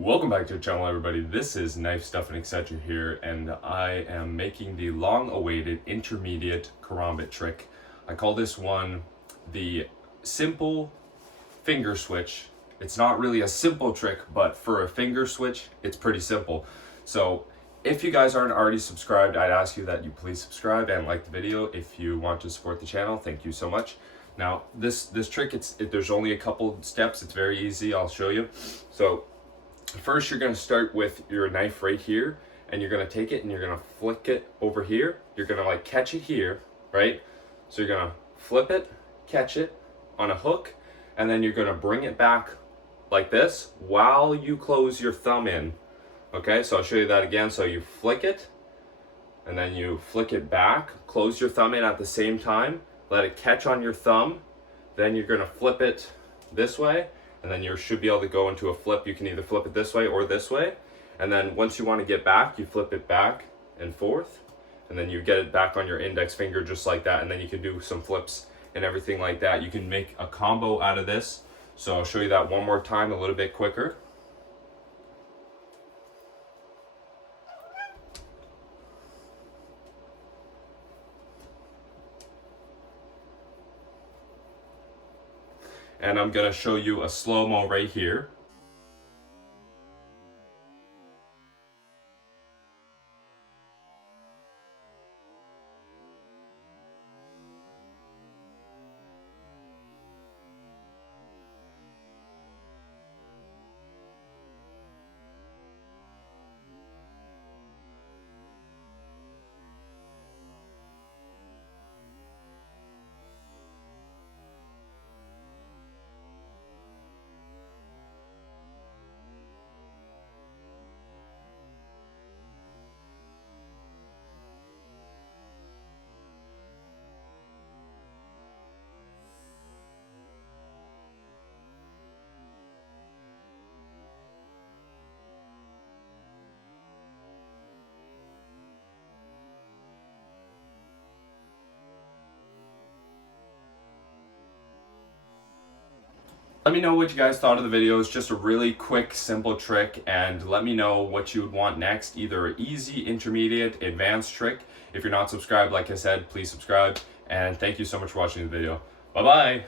Welcome back to the channel, everybody. This is Knife Stuff and Etc. here, and I am making the long-awaited intermediate karambit trick. I call this one the simple finger switch. It's not really a simple trick, but for a finger switch, it's pretty simple. So if you guys aren't already subscribed, I'd ask you that you please subscribe and like the video if you want to support the channel. Thank you so much. Now, this trick, there's only a couple steps. It's very easy. I'll show you. So first, you're going to start with your knife right here, and you're going to take it and you're going to flick it over here. You're going to like catch it here, right? So you're going to flip it, catch it on a hook, and then you're going to bring it back like this while you close your thumb in. Okay, so I'll show you that again. So you flick it, and then you flick it back, close your thumb in at the same time, let it catch on your thumb, then you're going to flip it this way, and then you should be able to go into a flip. You can either flip it this way or this way. And then once you want to get back, you flip it back and forth. And then you get it back on your index finger just like that. And then you can do some flips and everything like that. You can make a combo out of this. So I'll show you that one more time a little bit quicker. And I'm going to show you a slow-mo right here. Let me know what you guys thought of the video. It's just a really quick, simple trick, and let me know what you would want next, either an easy, intermediate, advanced trick. If you're not subscribed, like I said, please subscribe, and thank you so much for watching the video. Bye-bye!